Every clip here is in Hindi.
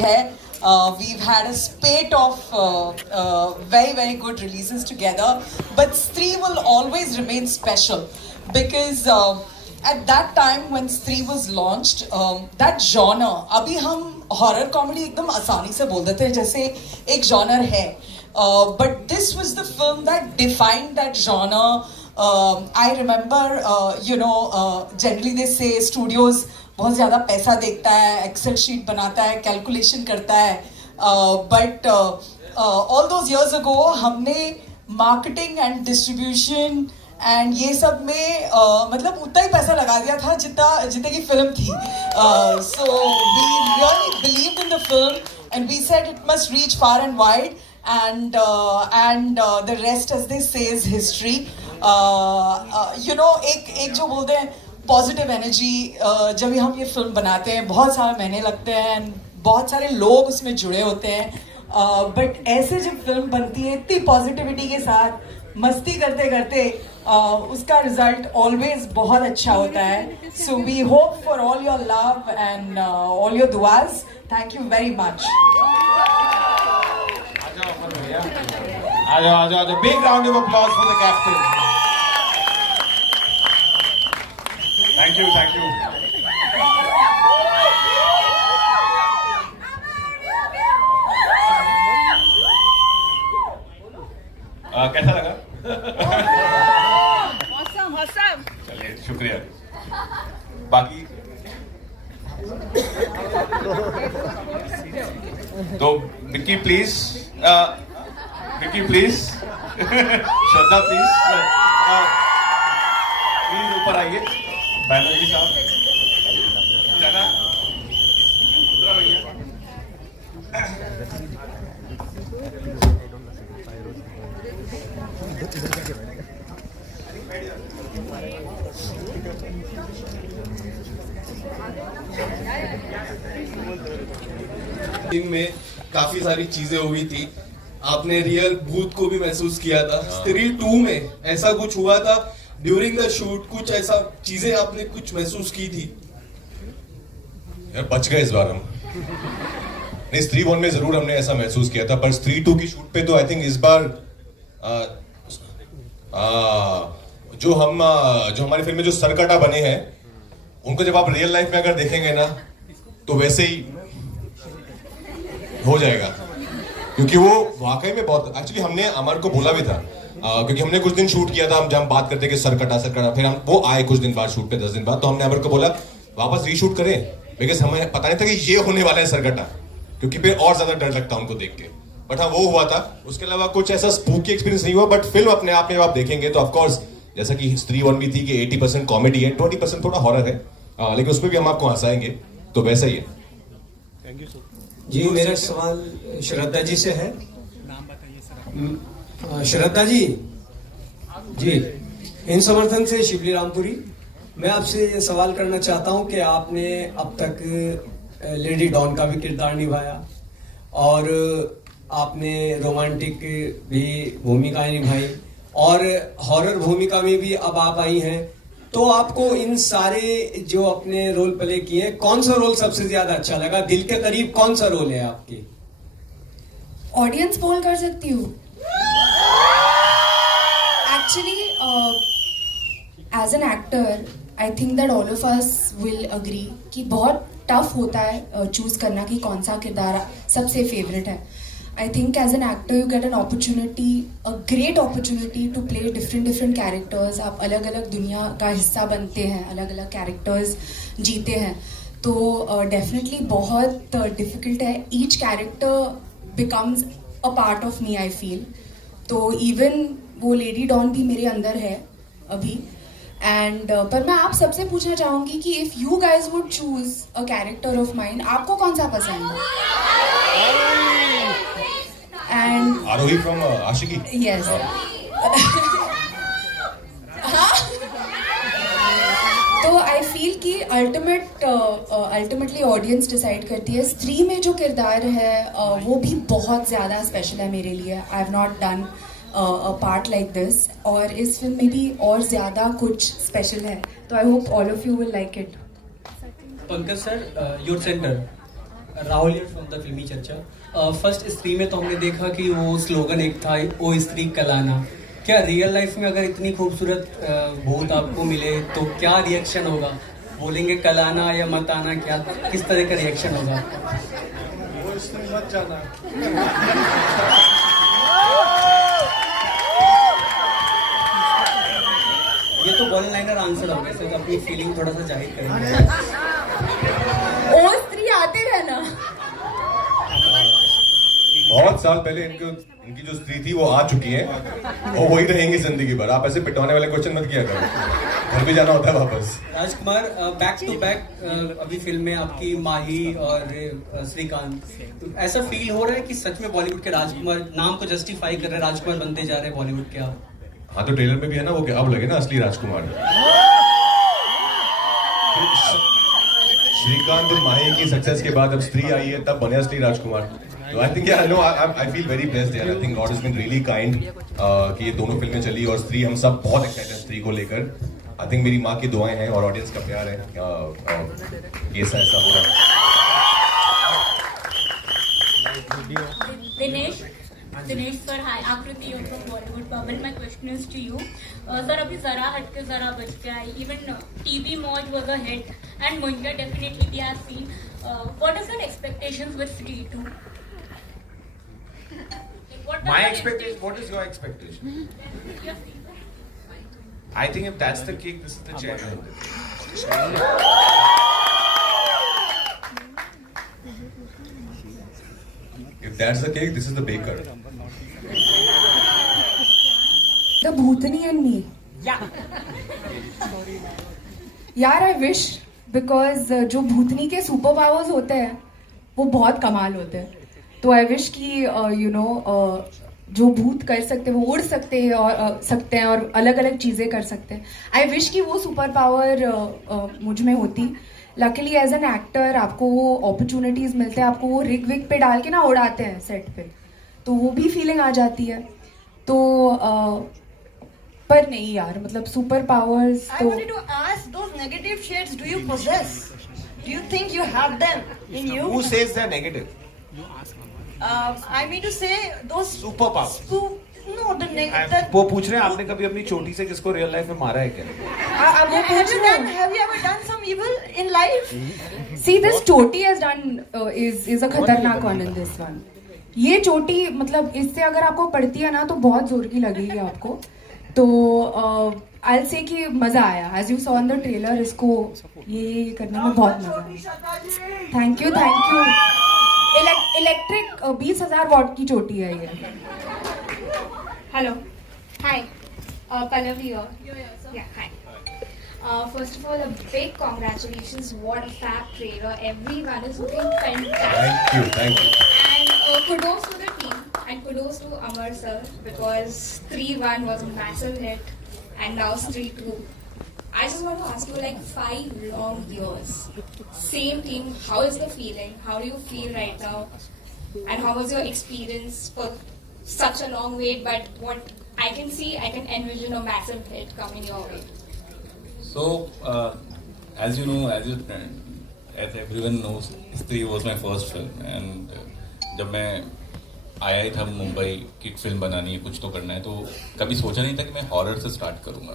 है. We've had a spate of very, very good releases together. But Stree will always remain special because at that time when Stree was launched, that genre, अभी हम horror comedy एकदम आसानी से बोल देते हैं जैसे एक genre है. But this was the film that defined that genre. I remember, generally they say studios बहुत ज़्यादा पैसा देखता है, एक्सेल शीट बनाता है, कैलकुलेशन करता है, but all those years ago हमने मार्केटिंग एंड डिस्ट्रीब्यूशन एंड ये सब में मतलब उतना ही पैसा लगा दिया था जितने की फिल्म थी. So we really believed in the film and we said it must reach far and wide and the rest, as they say, is history. एक जो बोलते हैं पॉजिटिव एनर्जी, जब हम ये फिल्म बनाते हैं बहुत सारे महीने लगते हैं, बहुत सारे लोग उसमें जुड़े होते हैं, बट ऐसे जब फिल्म बनती है इतनी पॉजिटिविटी के साथ मस्ती करते करते उसका रिजल्ट ऑलवेज बहुत अच्छा होता है. So we hope for all your love and all your दुआज. Thank you very much. आ जाओ. Big round of applause for the captain. Thank you. कैसा लगा? Awesome. चलिए, शुक्रिया. बाकी तो विक्की प्लीज, श्रद्धा प्लीज ऊपर आइए. बैनर्जी साहब, जाना उतरा भैया. में काफी सारी चीजें हुई थी. आपने रियल भूत को भी महसूस किया था. स्त्री 2 में ऐसा कुछ हुआ था ड्यूरिंग द शूट? कुछ ऐसा चीजें आपने कुछ महसूस की थी? यार बच गए इस बार हम. नहीं, स्त्री 1 में जरूर हमने ऐसा महसूस किया था, पर स्त्री 2 की शूट पे तो आई थिंक इस बार जो हमारी फिल्म में जो सरकटा बने हैं उनको जब आप रियल लाइफ में अगर देखेंगे ना तो वैसे ही हो जाएगा, क्योंकि वो वाकई में बहुत. एक्चुअली हमने अमर को बोला भी था, क्योंकि हमने कुछ दिन शूट किया था, हम जब बात करते कि सरकटा, फिर हम वो आए कुछ दिन बाद शूट पे, 10 दिन बाद, तो हमने अमर को बोला वापस रीशूट करें, बिकॉज हमें पता नहीं था कि ये होने वाला है सरकटा, क्योंकि फिर और ज्यादा डर लगता उनको देख के. बट हाँ, वो हुआ था. उसके अलावा कुछ ऐसा स्पूकी एक्सपीरियंस नहीं हुआ. बट फिल्म अपने आप में आप देखेंगे तो ऑफकोर्स जैसा कि स्त्री 1 भी थी कि 80% कॉमेडी है, 20% थोड़ा हॉरर है, लेकिन उसमें भी हम आपको हंसाएंगे, तो वैसा ही है. Thank you sir. जी, मेरा सवाल श्रद्धा जी से है. नाम बताइए सर. श्रद्धा जी, इन समर्थन से शिवली रामपुरी. मैं आपसे ये सवाल करना चाहता हूं कि आपने अब तक लेडी डॉन का भी किरदार निभाया और आपने रोमांटिक भी भूमिकाएं निभाई और हॉरर भूमिका में भी अब आप आई हैं, तो आपको इन सारे जो अपने रोल प्ले किए, कौन सा रोल सबसे ज्यादा अच्छा लगा? दिल के करीब कौन सा रोल है आपकी? ऑडियंस पोल कर सकती हूँ. Actually as an actor I think that all of us will agree कि बहुत टफ होता है चूज करना कि कौन सा किरदार सबसे फेवरेट है. I think as an actor you get an opportunity, a great opportunity to play different characters. आप अलग अलग दुनिया का हिस्सा बनते हैं, अलग अलग कैरेक्टर्स जीते हैं, तो डेफिनेटली बहुत डिफिकल्ट है. Each character becomes a part of me, I feel. तो इवन वो लेडी डॉन भी मेरे अंदर है अभी. एंड पर मैं आप सबसे पूछना चाहूँगी कि if you guys would choose a character of mine, आपको कौन सा पसंद है? And Aarohi from Aashiqui. Yes. तो आई फील कि अल्टीमेटली ऑडियंस डिसाइड करती है. स्त्री में जो किरदार है वो भी बहुत ज़्यादा स्पेशल है मेरे लिए. I have not done a part like this, और इस फिल्म में भी और ज़्यादा कुछ स्पेशल है. तो I hope all of you will like it. Pankaj sir, your centre. Rahul from the फिल्मी चर्चा। फर्स्ट स्त्री में तो हमने देखा कि वो स्लोगन एक था, ओ स्त्री कलाना। क्या रियल लाइफ में अगर इतनी खूबसूरत भूत आपको मिले तो क्या रिएक्शन होगा? बोलेंगे कलाना या मत आना, क्या किस तरह का रिएक्शन होगा? मत जाना। ये तो वन लाइनर आंसर हो गया, सिर्फ अपनी फीलिंग थोड़ा सा जाहिर करेंगे। ओ स्त्री आते रहना। बहुत साल पहले इनकी जो स्त्री थी वो आ चुकी है और वही रहेंगी जिंदगी भर। आप ऐसे पिटवाने वाले क्वेश्चन मत किया करो, घर भी जाना होता है वापस। राजकुमार, बैक टू बैक अभी फिल्म में आपकी माही और श्रीकांत, तो ऐसा फील हो रहा है कि सच में बॉलीवुड के राजकुमार, नाम को जस्टिफाई कर रहे राजकुमार बनते जा रहे हैं बॉलीवुड के आप? हाँ, तो ट्रेलर में भी है ना वो, क्या अब लगे ना असली राजकुमार। श्रीकांत और माही की सक्सेस के बाद अब स्त्री आई है, तब बने असली राजकुमार। तो I think I feel very blessed यार। I think God has been really kind कि ये दोनों फिल्में चली और स्त्री, हम सब बहुत एक्साइटेड स्त्री को लेकर। आई थिंक मेरी माँ की दुआएं हैं और ऑडियंस का प्यार है कि ऐसा हो रहा है। Dinesh sir, hi, Aakriti from Bollywood Bubble. My question is to you sir. अभी जरा हटके जरा बच के आई, इवन टीवी मौज was a hit and Munjya definitely we have seen. What is your expectations with Stree 2? My expectation. What is your expectation? I think if that's the cake, this is the cherry. If that's the cake, this is the baker. The Bhutani and me. Yeah. यार आई विश, बिकॉज जो भूतनी के सुपर पावर्स होते हैं वो बहुत कमाल होते हैं। तो आई विश कि यू नो जो भूत कर सकते हैं वो उड़ सकते हैं और अलग अलग चीज़ें कर सकते हैं। आई विश कि वो सुपर पावर मुझ में होती। लकीली एज एन एक्टर आपको वो अपॉर्चुनिटीज़ मिलते हैं, आपको वो रिग विग पे डाल के ना उड़ाते हैं सेट पे, तो वो भी फीलिंग आ जाती है। तो पर नहीं यार, मतलब super powers I wanted to ask, those negative shades, do you possess? Do you think you have them in you? Who says they're negative? I mean to say those Superpower. No, the negative. वो पूछ रहे हैं आपने कभी अपनी चोटी से किसको रियल लाइफ में मारा है क्या? Have you ever done some evil in life? See, this choti has done is a खतरनाक one in this one. ये चोटी मतलब इससे अगर आपको पड़ती है ना तो बहुत जोर की लगेगी आपको। तो I'll say कि मजा आया। As you saw in the trailer, इसको ये करने में बहुत मजा आया। Thank you. इलेक्ट्रिक 20,000 वॉट की चोटी है ये। Hello. Hi. Pallavi here. Yeah, hi. First of all, a big congratulations. What a fab trailer. Everyone is looking fantastic. Thank you. And kudos to the team. And kudos to Amar sir. Because 3-1 was a massive hit. And now 3-2. I just want to ask you, like 5 long years. Same team. How is the feeling? How do you feel right now? And how was your experience for such a long wait? But what I can see, I can envision a massive hit coming your way. So, as you know, as everyone knows, Stree was my first film, and जब मैं आया था मुंबई की फिल्म बनानी है, कुछ तो करना है, तो कभी सोचा नहीं था कि मैं हॉरर से स्टार्ट करूँगा,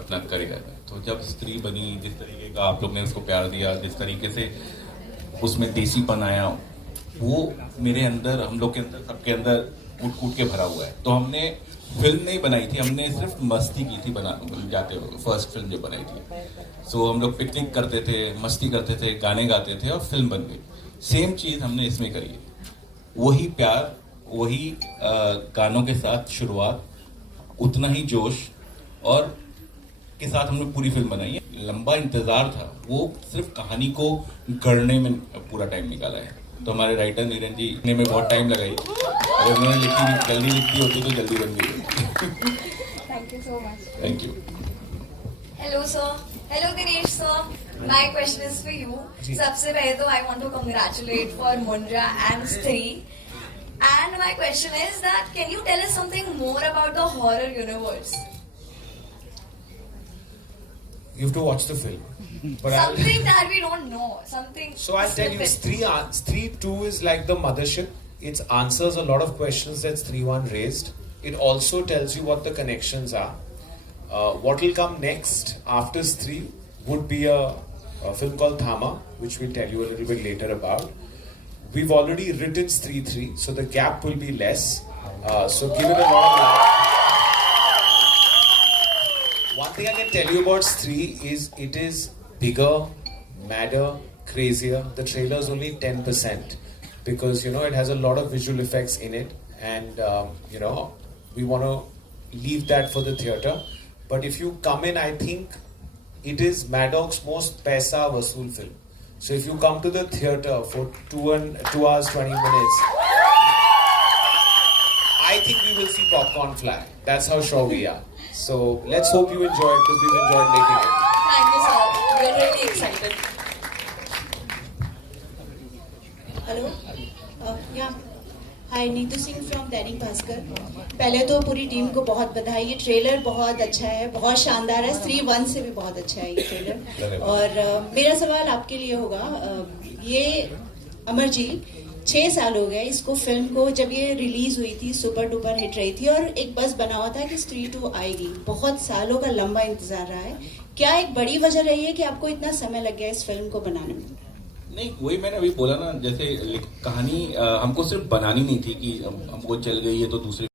अपना करियर में। तो जब स्त्री बनी, जिस तरीके का आप लोग ने उसको प्यार दिया, जिस तरीके से उसमें देसीपन आया, वो मेरे अंदर, हम लोग के अंदर, सबके अंदर कूट के भरा हुआ है। तो हमने फिल्म नहीं बनाई थी, हमने सिर्फ मस्ती की थी जाते हुए, फर्स्ट फिल्म जो बनाई थी। सो हम लोग पिकनिक करते थे, मस्ती करते थे, गाने गाते थे और फिल्म बन गई। सेम चीज़ हमने इसमें करी है, वही प्यार, वही गानों के साथ शुरुआत, उतना ही जोश और के साथ हमने पूरी फिल्म बनाई है। लंबा इंतज़ार था, वो सिर्फ कहानी को गढ़ने में पूरा टाइम निकाला है। तो हमारे राइटर नीरन जी ने में बहुत टाइम लगाई, अगर उन्होंने जल्दी लिखी होती तो जल्दी बन गई। Thank you so much. Thank you. Hello sir. Hello Dinesh sir. My question is for you. सबसे पहले तो I want to congratulate for Munja and Stree. And my question is that can you tell us something more about the horror universe? You have to watch the film. But Something that we don't know. Something. So I'll tell you, Stree 2 is like the mothership. It answers a lot of questions that Stree 1 raised. It also tells you what the connections are. What will come next after Stree would be a film called Thama, which we'll tell you a little bit later about. We've already written Stree 3, so the gap will be less. So give it a lot of love. One thing I can tell you about Stree is it is bigger, madder, crazier. The trailer is only 10% because it has a lot of visual effects in it, and we want to leave that for the theatre. But if you come in, I think it is Maddox's most paisa vasool film. So if you come to the theatre for 2 hours 20 minutes, I think we will see popcorn fly. That's how sure we are. So let's hope you enjoy it because we've enjoyed making it. Thank you, sir. We're really excited. Hello या हाय नीतू सिंह फ्रॉम दैनिक भास्कर। पहले तो पूरी टीम को बहुत बधाई। ये ट्रेलर बहुत अच्छा है, बहुत शानदार है। स्त्री 1 से भी बहुत अच्छा है ये ट्रेलर। और मेरा सवाल आपके लिए होगा, ये अमर जी 6 साल हो गए इसको, फिल्म को जब ये रिलीज हुई थी सुपर डुपर हिट रही थी और एक बस बना हुआ था कि स्त्री 2 आएगी। बहुत सालों का लंबा इंतजार रहा है। क्या एक बड़ी वजह रही है कि आपको इतना समय लग गया इस फिल्म को बनाने में? नहीं, वही मैंने अभी बोला ना, जैसे कहानी हमको सिर्फ बनानी नहीं थी कि हमको चल गई है तो दूसरे